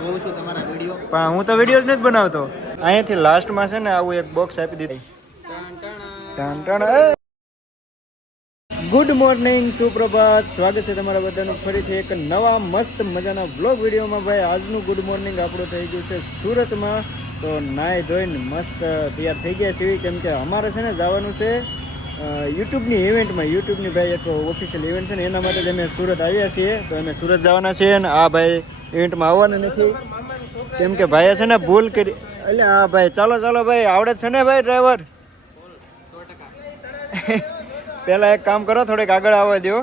જોઉં છું તમારા વિડીયો. પણ હું તો વિડીયો જ નથી બનાવતો. અહીંયાથી લાસ્ટમાં છે ને આવું એક બોક્સ આપી દીધું. ગુડ મોર્નિંગ, સુપ્રભાત. સ્વાગત છે તમારા બધાનું ફરીથી એક નવા મસ્ત મજાના વ્લોગ વિડીયોમાં. ભાઈ આજનું ગુડ મોર્નિંગ આપણું થઈ ગયું છે સુરતમાં. તો નાહી ધોઈને મસ્ત તૈયાર થઈ ગયા છીએ, કેમ કે અમારે છે ને જવાનું છે યુટ્યુબની ઇવેન્ટમાં. યુટ્યુબની ભાઈ એક ઓફિશિયલ ઇવેન્ટ છે ને એના માટે જ અમે સુરત આવ્યા છીએ. તો અમે સુરત જવાના છીએ ને આ ભાઈ ઇવેન્ટમાં આવવાના નથી, કેમ કે ભાઈએ છે ને ભૂલ કરી. એટલે હા ભાઈ, ચાલો ભાઈ, આવડે છે ને ભાઈ ડ્રાઈવર? પહેલાં એક કામ કરો, થોડીક આગળ આવવા દો.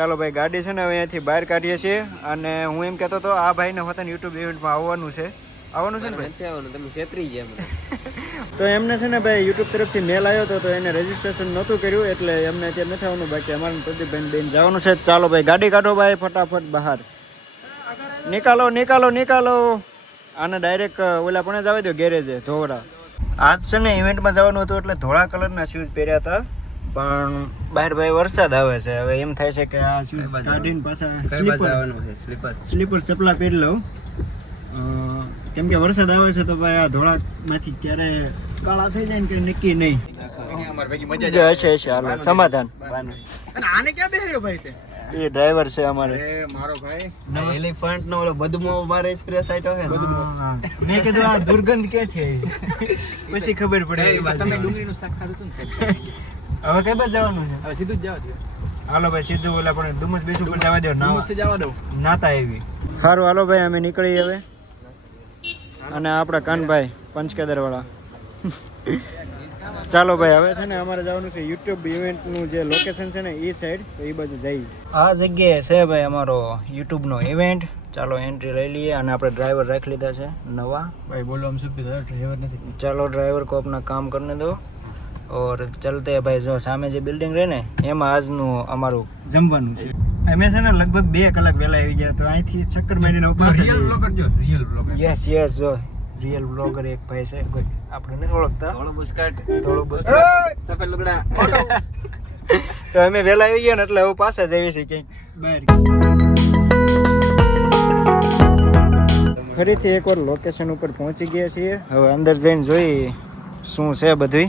ચાલો ભાઈ, ગાડી છે ને હવે અહીંયાથી બહાર કાઢીએ છીએ. અને હું એમ કહેતો હતો આ ભાઈને હોતા યુટ્યુબ ઇવેન્ટમાં આવવાનું છે ને ભાઈ? તમે છેતરી ગયા. તો એમને છે ને ભાઈ યુટ્યુબ તરફથી મેલ આવ્યો હતો, તો એને રજીસ્ટ્રેશન નહોતું કર્યું, એટલે એમને અત્યારે નથી આવવાનું. બાકી અમારે પ્રદીપભાઈ બેન જવાનું છે. ચાલો ભાઈ, ગાડી કાઢો ભાઈ, ફટાફટ બહાર નિકાલો. આને ડાયરેક્ટ ઓલા પણ જ આવી દો ગેરેજે ધોળા. આજ છે ને ઇવેન્ટમાં જવાનું હતું, એટલે ધોળા કલરના શૂઝ પહેર્યા હતા. પણ બહાર ભાઈ વરસાદ આવે છે. હવે એમ થાય છે કે આ શૂઝ કાઢીને પાછા સ્લીપર ચપલા પહેરી લઉં, કેમ કે વરસાદ આવે છે. તો ભાઈ આ ધોળામાંથી ક્યારે કાળા થઈ જાય ને કે નક્કી નહીં. હશે હાલો, સમાધાન. આને ક્યાં બેહાડ્યો ભાઈ તે? એ ડ્રાઈવર છે અમારે. મારો ભાઈ એલિફન્ટ નો ઓલો બદમો મારે સ્પ્રે સાઈટ આવે ને. મેં કીધું આ દુર્ગંધ ક્યાંથી આવી, પછી ખબર પડી. તમે ડુંગળીનું શાક ખાધું હતું ને? હવે કઈ બાજુ જવાનું છે? હવે સીધું જ જવા દો. હાલો ભાઈ, સીધું ઓલા પણ ડુમસ બીચ ઉપર જવા દો. ડુમસ જવા દો, નાતા એવી. સારું હાલો ભાઈ, અમે નીકળી હવે. અને આપણા કાનભાઈ પંચકેદર વાળા. ચાલો ભાઈ, હવે છે ને અમારે જવાનું છે યુટ્યુબ ઇવેન્ટનું જે લોકેશન છે ને એ સાઈડ, તો એ બાજુ જઈએ. આ જગ્યાએ છે ભાઈ અમારો યુટ્યુબનો ઇવેન્ટ. ચાલો એન્ટ્રી લઈ લઈએ. અને આપણે ડ્રાઈવર રાખી લીધા છે નવા. ભાઈ બોલો, हम सब ડ્રાઈવર નથી. ચાલો ડ્રાઈવર को अपना काम करने दो और चलते हैं भाई. જો સામે જે બિલ્ડિંગ રહે ને એમાં આજનું અમારું જમવાનું છે. અમે છે ને લગભગ 2 કલાક વહેલા આવી ગયા, તો અહીંથી ચક્કર મારીને ઉભા છે. Real blogger. યસ જો રિયલ બ્લોગર એક ભાઈ છે, કોઈ આપણે નથી ઓળખતા. થોડો બુસ્કટ સફેદ લુગડા. તો અમે વહેલા આવી ગયા ને એટલે હવે પાછા જ આવી છે ક્યાંક બહાર. ફરીથી એકવાર લોકેશન ઉપર પહોંચી ગયા છીએ. હવે અંદર જઈને જોઈએ શું છે બધું.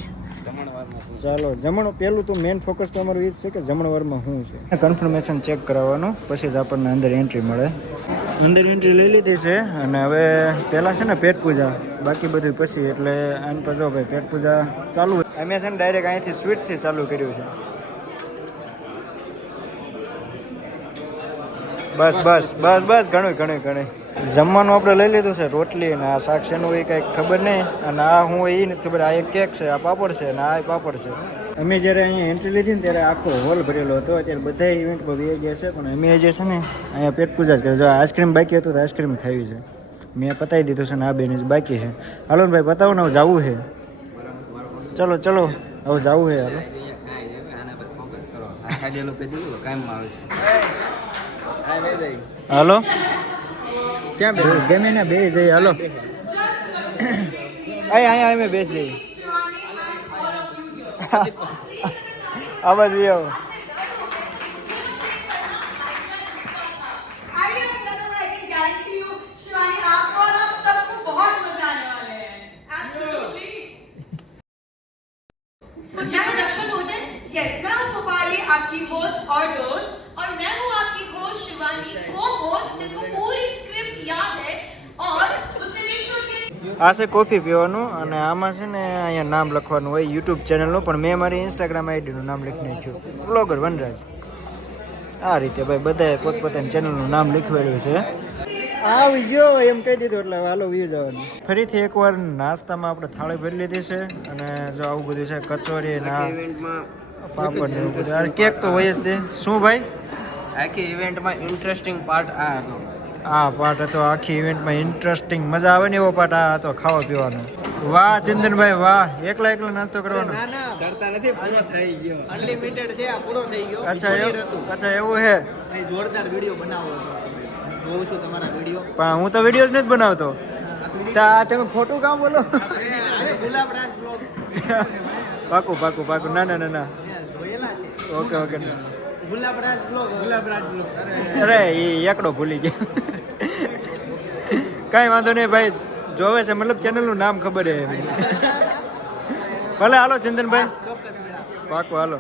ચાલો પેલું તો મેન ફોકસ તો અમારું એ જ છે કે જમણવારમાં શું છે. કન્ફર્મેશન ચેક કરાવવાનું, પછી જ આપણને અંદર એન્ટ્રી મળે. અંદર એન્ટ્રી લઈ લીધી છે. અને હવે પહેલાં છે ને પેટ પૂજા, બાકી બધું પછી. એટલે આની પર જો ભાઈ પેટ પૂજા ચાલુ. અમે છે ને ડાયરેક્ટ અહીંથી સ્વીટથી ચાલુ કર્યું છે. બસ ઘણું જમવાનું આપણે લઈ લીધું છે. રોટલી અને આ શાક છે એનું એ કંઈક ખબર નહીં. અને આ હું એ નથી ખબર. આ એક કેક છે, આ પાપડ છે અને આ પાપડ છે. અમે જ્યારે અહીંયા એન્ટ્રી લીધી ને ત્યારે આખો હોલ ભરેલો હતો. અત્યારે બધા ઇવેન્ટમાં બે ગયા છે, પણ અમે જે છે ને અહીંયા પેટ પૂજા જ કરી. જો આઈસ્ક્રીમ બાકી હતું તો આઈસ્ક્રીમ ખાવી છે. મેં પતાવી દીધું છે ને આ બેની જ બાકી છે. હાલો ને ભાઈ પતાવો ને, હવે જવું છે. ચલો હવે જવું છે. હાલો ક્યાં બે ગમે ને બે જઈએ. હાલો અહીંયા અમે બેસી જઈએ. આવાજ બી આવો. इंट्रोडक्शन हो जाए. यस, मैं हूँ गोपाली, आपकी होस्ट और दोस्त, और मैं हूँ आपकी होस्ट शिवानी, को-होस्ट, जिसको पूरी स्क्रिप्ट याद है और उसने मेक श्योर कि આ છે કોફી પીવાનું. અને આમાં છે ને અહીંયા નામ લખવાનું હોય યુટ્યુબ ચેનલનું, પણ મેં મારી ઇન્સ્ટાગ્રામ આઈડીનું નામ લખી નાખ્યું, બ્લોગર વનરાજ. આ રીતે ભાઈ બધાએ પોતપોતાની ચેનલનું નામ લખવેલું છે. આવી ગયો એમ કહી દીધું એટલે હાલો વ્યૂ જવાનું. ફરીથી એકવાર નાસ્તામાં આપણે થાળી ભરી લીધી છે. અને જો આવું બધું છે, કચોરી ના પાપડ ને એવું બધું. કેક તો હોય જ તે. શું ભાઈ આખી ઇવેન્ટમાં ઇન્ટરેસ્ટિંગ પાર્ટ આ હતો. આ પાર્ટ હતો આખી ઇવેન્ટમાં ઇન્ટરેસ્ટિંગ, મજા આવે ને એવો પાર્ટ આ હતો, ખાવા પીવાનો. વાહ ચંદનભાઈ વાહ, એકલા નાસ્તો કરવાનો. કરતા નથી, પૂરો થઈ ગયો. અનલિમિટેડ છે, આ પૂરો થઈ ગયો. અચ્છા એવું છે. જોરદાર વિડિયો બનાવો છો. જોઉં છું તમારા વિડિયો. પણ હું તો વિડિયો જ નથી બનાવતો. તમે ખોટું કામ બોલો. ગુલાબરાજ બ્લોગ. પાકું. ના જોયેલા છે. Okay Gulabraj blog. અરે એ એકડો ભૂલી ગયા. કાંઈ વાંધો નહીં ભાઈ, જોવે છે મતલબ ચેનલનું નામ ખબર છે. ભલે હાલો ચંદનભાઈ, પાકો હાલો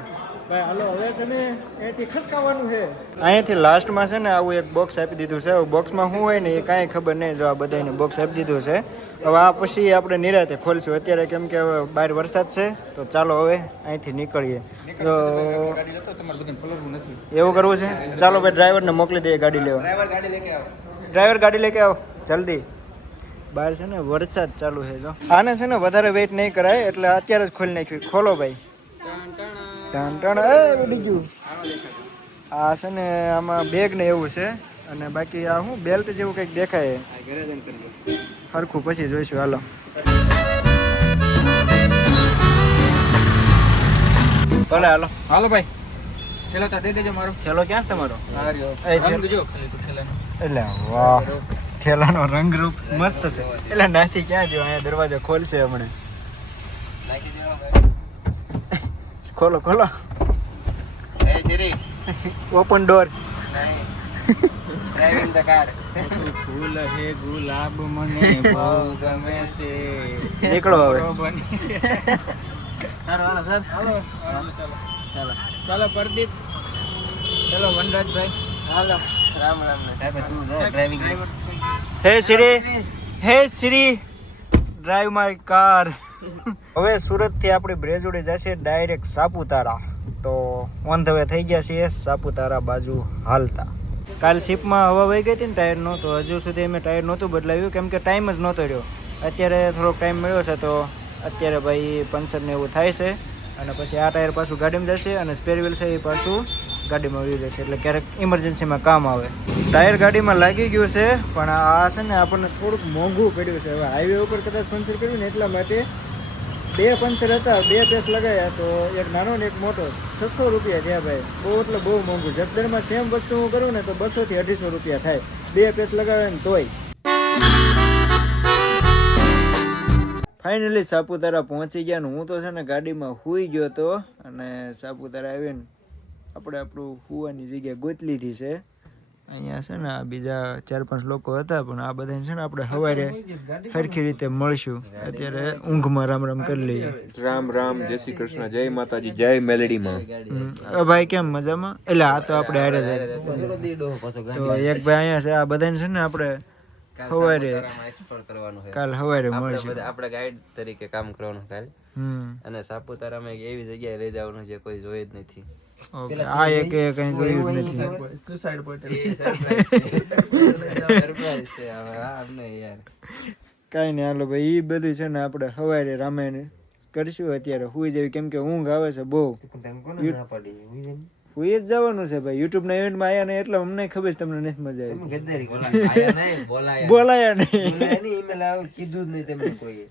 ભાઈ, હાલો. હવે છે ને અહીંથી ખસકાવાનું છે. અહીંયાથી લાસ્ટમાં છે ને આવું એક બોક્સ આપી દીધું છે. બોક્સમાં શું હોય ને એ કાંઈ ખબર નહીં. જો આ બધાને બોક્સ આપી દીધું છે. હવે આ પછી આપણે નિરાતે ખોલશું અત્યારે, કેમ કે હવે બહાર વરસાદ છે. તો ચાલો હવે અહીંથી નીકળીએ. તો એવું કરવું છે? ચાલો ભાઈ, ડ્રાઈવરને મોકલી દઈએ ગાડી લેવા. ડ્રાઈવર ગાડી લેકે આવો જલ્દી. બહાર છે ને વરસાદ ચાલુ છે. જો આને છે ને વધારે વેઇટ નહીં કરાય એટલે અત્યારે જ ખોલી નાખ્યું. ખોલો ભાઈ. ટણ ટણ ઉડી ગયું. આ છે ને આમાં બેગ ને એવું છે, અને બાકી આ શું બેલ્ટ જેવું કંઈક દેખાય સરખું, પછી જોઈશું. હાલો ભલે હાલો. હાલો ભાઈ, ચલો તો દે દેજો મારો. ચલો ક્યાં છે તમારો? એટલે વાહ, થેલાનો રંગ રૂપ મસ્ત છે. એટલે નાથી ક્યાં જો અહીંયા દરવાજો ખોલશે હમણે. ખોલો ખોલો. એ Siri, open door. Driving the car. ફૂલ હે ગુલાબ મને બહુ ગમે છે. નીકળો હવે. ચાલો હાલો સર. હાલો ચાલો ચાલો પ્રદીપ, ચાલો વનરાજભાઈ, હાલો. રામ રામ સાહેબ, તું ડ્રાઇવિંગ. હે શ્રી, હે શ્રી, ડ્રાઈવ માય કાર. હવે સુરતથી આપણી બ્રેજોડી જશે ડાયરેક્ટ સાપુતારા. તો ઓન ધ વે થઈ ગયા છીએ સાપુતારા બાજુ હાલતા. કાલ શિપમાં હવા વહી ગઈ હતી ને ટાયરનો, તો હજુ સુધી અમે ટાયર નહોતું બદલાવ્યું, કેમ કે ટાઈમ જ નહોતો રહ્યો. અત્યારે થોડોક ટાઈમ મળ્યો છે, તો અત્યારે ભાઈ પંચર ને એવું થાય છે. અને પછી આ ટાયર પાછું ગાડીમાં જશે, અને સ્પેર વ્હીલ છે એ પાછું ગાડીમાં વહી જશે. એટલે ક્યારેક ઇમરજન્સીમાં કામ આવે. ટાયર ગાડીમાં લાગી ગયું છે, પણ આ છે ને આપણને થોડુંક મોંઘું પડ્યું છે. હવે હાઈવે ઉપર કદાચ પંચર કર્યું ને એટલા માટે 2 પંચર હતા, 2 પેસ લગાવ્યા, તો એક નાનો ને એક મોટો 600 રૂપિયા થયા ભાઈ. બહુ એટલે બહુ મોંઘું. જસદણમાં સેમ વસ્તુ હું કરું ને તો 200 થી 250 રૂપિયા થાય 2 પેસ લગાવે ને તોય. ફાઇનલી સાપુતારા પહોંચી ગયા ને હું તો છે ને ગાડીમાં સૂઈ ગયો હતો, અને સાપુતારા આવીને આપણે આપણું સૂવાની જગ્યા ગોતી લીધી છે. અહીંયા છે ને આ બીજા 4-5 લોકો હતા, પણ આ બધાને છે ને આપણે સવારે સરખી રીતે મળશું. અત્યારે ઊંઘમાં રામ રામ કરી લઈએ. રામ રામ, જય શ્રી કૃષ્ણ, જય માતાજી, જય મેલેડીમાં. ભાઈ કેમ મજામાં? એટલે આ તો આપણે હારે જ. તો એક ભાઈ અહીંયા છે. આ બધાને છે ને આપણે સવારે કાલ સવારે મળશું. આપણે ગાઈડ તરીકે કામ કરવાનું કાલે. અને સાપુતારામાં એક એવી જગ્યાએ લઈ જવાનું જે કોઈ જોઈ જ નથી. આ એક કઈ જોયું જ નથી. કઈ નહીં, હાલો ભાઈ. એ બધું છે ને આપણે સવારે રામાયણ કરીશું. અત્યારે સુઈ જવી, કેમ કે ઊંઘ આવે છે બહુ. સુઈ જ જવાનું છે ભાઈ. યુટ્યુબ ના ઇવેન્ટમાં આયા ને એટલે અમને ખબર છે તમને નથી મજા આવી. બોલાયા નહીં. કીધું જ નહીં તમને કોઈ.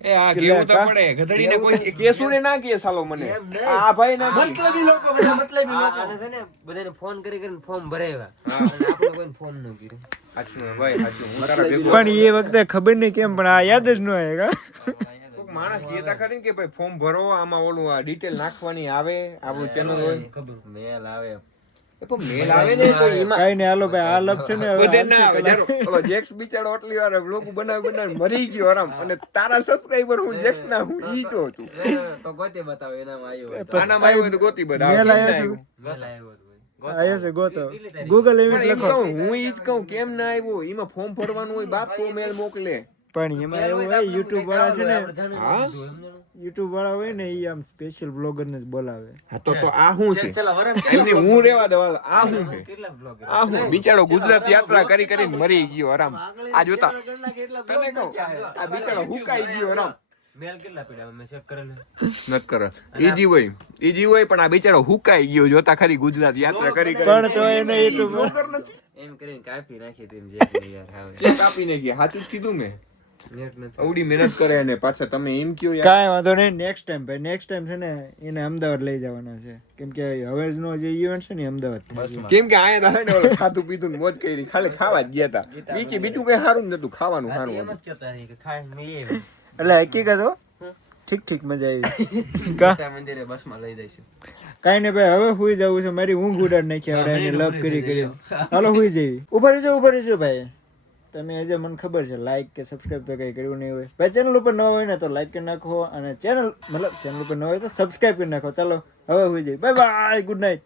એ આ કેવું તો પડે, ગધડીને કોઈ કેસુને ના કે સાલો મને. આ ભાઈ ના મતલબી લોકો, બધા મતલબી લોકો. આને છે ને બધાને ફોન કરીને ફોર્મ ભરાવ્યા, અને આપણે કોઈ ફોર્મ ન કર્યું. સાચું ભાઈ, સાચું. હું તારા ભેગો પણ એ વખતે ખબર નહીં કેમ, પણ આ યાદ જ ન આવે. કોક માણસ કહેતા ખરી કે ભાઈ ફોર્મ ભરો, આમાં ઓલું આ ડિટેલ નાખવાની આવે, આપણું ચેનલ હોય. ખબર મેલ આવે, પણ મેલ આવે ને તો એમાં કઈ નહીં, હાલો ભાઈ. આ લપ છે ને હવે બધે ના આવે. જરો ઓલો જેક્સ બિચારો આટલી વાર વ્લોગ બનાવી મરી ગયો આરામ, અને તારા સબસ્ક્રાઇબર હું જેક્સ ના હું ઈ તો હતું. તો ગોતી બતાવો એનામાં આવ્યો. આનામાં આવ્યું હોય તો ગોતી બતાવ. મેલ આવ્યો છે. મેલ આવ્યો હતો. આવ્યો છે ગોતો. ગૂગલ ઇવેન્ટ લખો. હું ઈ જ કહું કેમ ના આવ્યો. એમાં ફોર્મ ભરવાનું હોય, બાપ તો મેલ મોકલે. પણ એમાં એવું હોય, યુટ્યુબ વાળા છે ને, હા યુટ્યુબ વાળા હોય ને, એ આમ સ્પેશિયલ બ્લોગર ને જ બોલાવે. હા તો આ શું છે? ચલો વરમ એમની હું રેવા દવા. આ શું છે? કેટલા બ્લોગ આ હું બિચારો ગુજરાત યાત્રા કરી કરીને મરી ગયો આરામ. આ જોતા તને કહું, આ બિચારો હુકાઈ ગયો આરામ. મેલ કેટલા પડ્યા અમે ચેક કરેલ નત કરે. ઈજી હોય પણ આ બિચારો હુકાઈ ગયો. જોતા ખરી ગુજરાત યાત્રા કરી પણ તો એને યુટ્યુબ એમ કરીને કાપી નાખી હતી જે યાર હવે કે કાપી નાખી. સાચું જ કીધું મેં. નેટ નથી. આવડી મહેનત કરે અને પાછા તમે એમ કયો યાર. કાંઈ વાંધો નહીં. નેક્સ્ટ ટાઈમ ભાઈ, નેક્સ્ટ ટાઈમ છે ને એને અમદાવાદ લઈ જવાના છે, કેમ કે હવેનો જે ઇવેન્ટ છે ને અમદાવાદ થાય છે. કેમ કે આયા હતા ને ઓલું ખાધું પીધું ને મોજ કરી, ખાલી ખાવા જ ગયા હતા. બીજું કઈ સારું જ નતું, ખાવાનું સારું એમ હતું. જ કહેતા હતા કે ખાઈ મેં એટલે હકીકત હો, ઠીક ઠીક મજા આવી. કા મંદિરે બસમાં લઈ જઈશું. કાંઈ નહીં ભાઈ, હવે સુઈ જવું છે. મારી ઊંઘ ઉડાડ નાખી આપણે એને લવ કરી. હાલો સુઈ જઈએ. ઉભા રહેજો ભાઈ. તમે હજે મને ખબર છે લાઈક કે સબસ્ક્રાઈબ તો કંઈ કર્યું નહીં હોય. ભાઈ ચેનલ ઉપર ન હોય ને તો લાઈક કરી નાખો અને ચેનલ ઉપર ન હોય તો સબસ્ક્રાઈબ કરી નાખો. ચાલો હવે હોઈ જાય. Bye bye, good night.